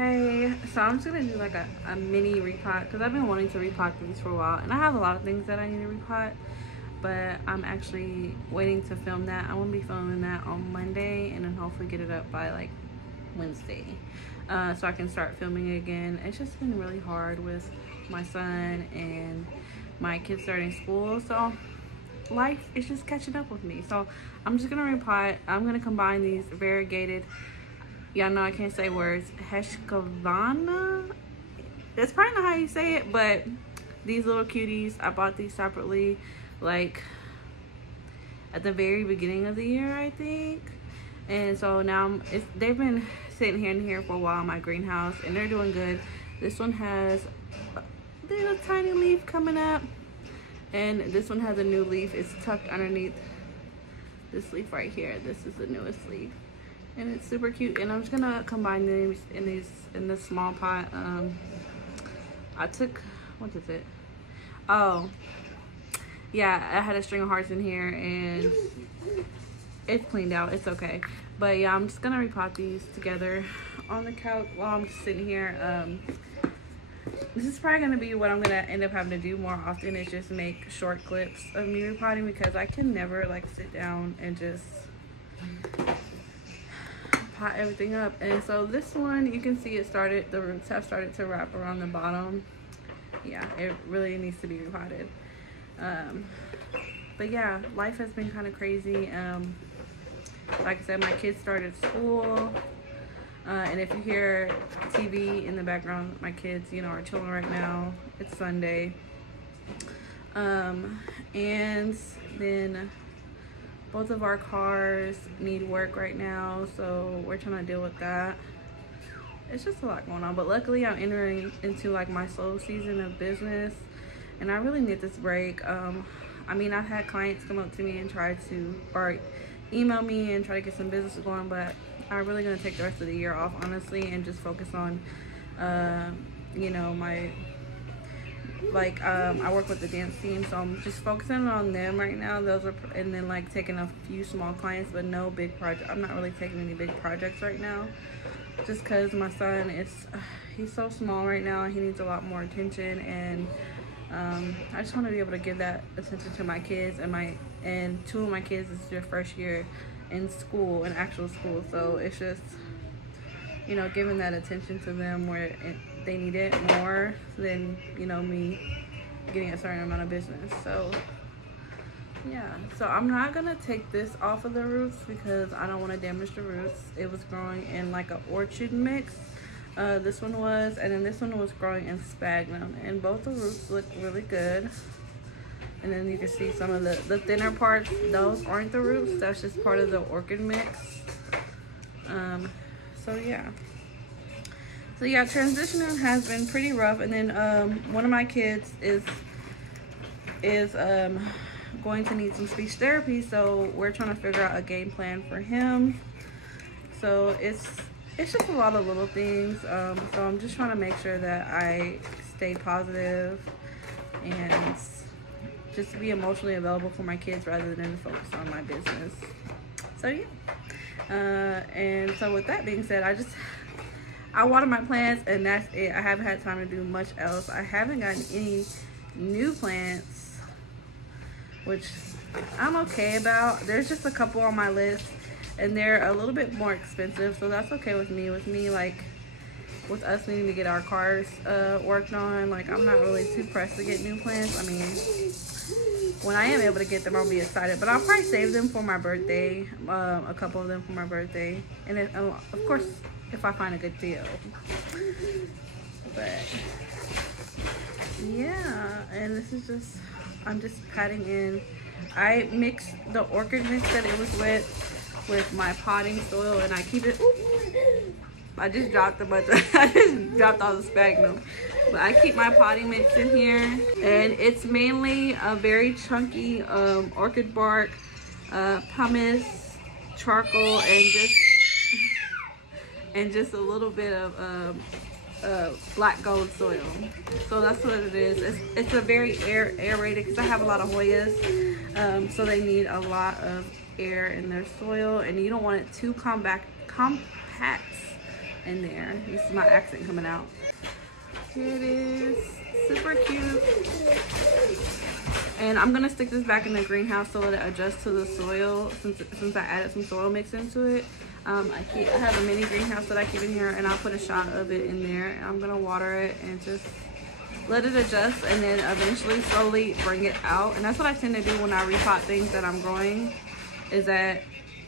Hey, so I'm just gonna do like a mini repot because I've been wanting to repot these for a while, and I have a lot of things that I need to repot, but I'm actually waiting to film that. I'm gonna be filming that on Monday and then hopefully get it up by like Wednesday, so I can start filming again. It's just been really hard with my son and my kids starting school, so life is just catching up with me. So I'm just gonna repot. I'm gonna combine these variegated, y'all know I can't say words, heuschkeliana, that's probably not how you say it, but these little cuties, I bought these separately like at the very beginning of the year, I think. And so now they've been sitting here and here for a while in my greenhouse, and they're doing good. This one has a little tiny leaf coming up, and this one has a new leaf. It's tucked underneath this leaf right here. This is the newest leaf, and it's super cute. And I'm just gonna combine these in this small pot. I took, what is it? Oh yeah, I had a string of hearts in here and it's cleaned out. It's okay. But yeah, I'm just gonna repot these together on the couch while I'm just sitting here. This is probably gonna be what I'm gonna end up having to do more often, is just make short clips of me repotting, because I can never like sit down and just pot everything up. And so this one, you can see the roots have started to wrap around the bottom. Yeah, it really needs to be repotted. But yeah, life has been kind of crazy. Like I said, my kids started school, and if you hear TV in the background, my kids, you know, are chilling right now. It's Sunday. And then both of our cars need work right now, so we're trying to deal with that. It's just a lot going on, but luckily I'm entering into like my slow season of business, and I really need this break. I mean, I've had clients come up to me and try to, or email me and try to get some business going, but I'm really gonna take the rest of the year off, honestly, and just focus on you know, my I work with the dance team, so I'm just focusing on them right now. Those are, and then like taking a few small clients, but no big project. I'm not really taking any big projects right now, just because my son is, he's so small right now and he needs a lot more attention. And I just want to be able to give that attention to my kids, and two of my kids is their first year in school, in actual school, so it's just, you know, giving that attention to them where they need it more than, you know, me getting a certain amount of business. So yeah, so I'm not gonna take this off of the roots because I don't want to damage the roots. It was growing in like an orchid mix, this one was, and then this one was growing in sphagnum, and both the roots look really good. And then you can see some of the thinner parts, those aren't the roots, that's just part of the orchid mix. So yeah, transitioning has been pretty rough. And then one of my kids is going to need some speech therapy, so we're trying to figure out a game plan for him. So it's just a lot of little things. So I'm just trying to make sure that I stay positive and just be emotionally available for my kids rather than focus on my business. So yeah, and so with that being said, I water my plants, and that's it. I haven't had time to do much else. I haven't gotten any new plants, which I'm okay about. There's just a couple on my list, and they're a little bit more expensive, so that's okay with me. Like with us needing to get our cars worked on, like I'm not really too pressed to get new plants. I mean, when I am able to get them, I'll be excited, but I'll probably save them for my birthday, a couple of them for my birthday, and then, of course, if I find a good deal. But yeah, and this is just, I'm just patting in. I mixed the orchid mix that it was with my potting soil, and I keep it, I just dropped a bunch of, I just dropped all the sphagnum. But I keep my potting mix in here, and it's mainly a very chunky orchid bark, pumice, charcoal, and just a little bit of black gold soil. So that's what it is. It's a very aerated, because I have a lot of Hoyas, so they need a lot of air in their soil, and you don't want it too compact in there. This is my accent coming out. Here it is, super cute. And I'm gonna stick this back in the greenhouse so it adjusts to the soil since I added some soil mix into it. I have a mini greenhouse that I keep in here, and I'll put a shot of it in there, and I'm gonna water it and just let it adjust, and then eventually slowly bring it out. And that's what I tend to do when I repot things that I'm growing, is that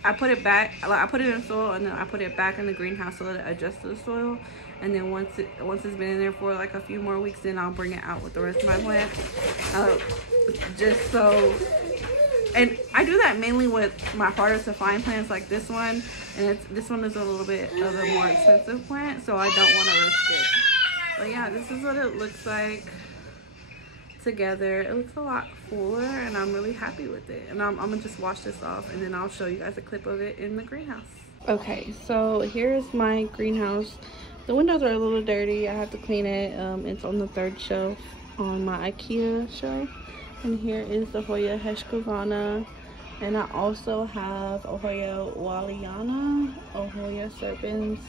I put it back, like I put it in soil and then I put it back in the greenhouse so that it adjusts to the soil. And then once it's been in there for like a few more weeks, then I'll bring it out with the rest of my plants. Just so, and I do that mainly with my harder to find plants like this one. And this one is a little bit of a more expensive plant, so I don't want to risk it. But yeah, this is what it looks like together. It looks a lot fuller, and I'm really happy with it. And I'm gonna just wash this off, and then I'll show you guys a clip of it in the greenhouse. Okay, so here's my greenhouse. The windows are a little dirty. I have to clean it. It's on the 3rd shelf on my IKEA shelf. And here is the Hoya heuschkeliana. And I also have a Hoya variegata, a Hoya serpens,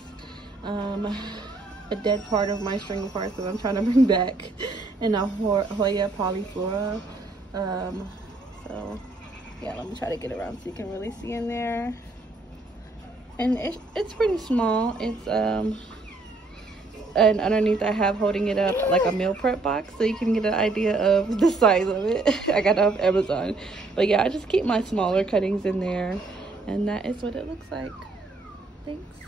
a dead part of my string of hearts that I'm trying to bring back, and a Hoya polyflora. So yeah, let me try to get around so you can really see in there. And it's pretty small. It's and underneath I have, holding it up, like a meal prep box, so you can get an idea of the size of it. I got it off Amazon. But yeah, I just keep my smaller cuttings in there, and that is what it looks like. Thanks.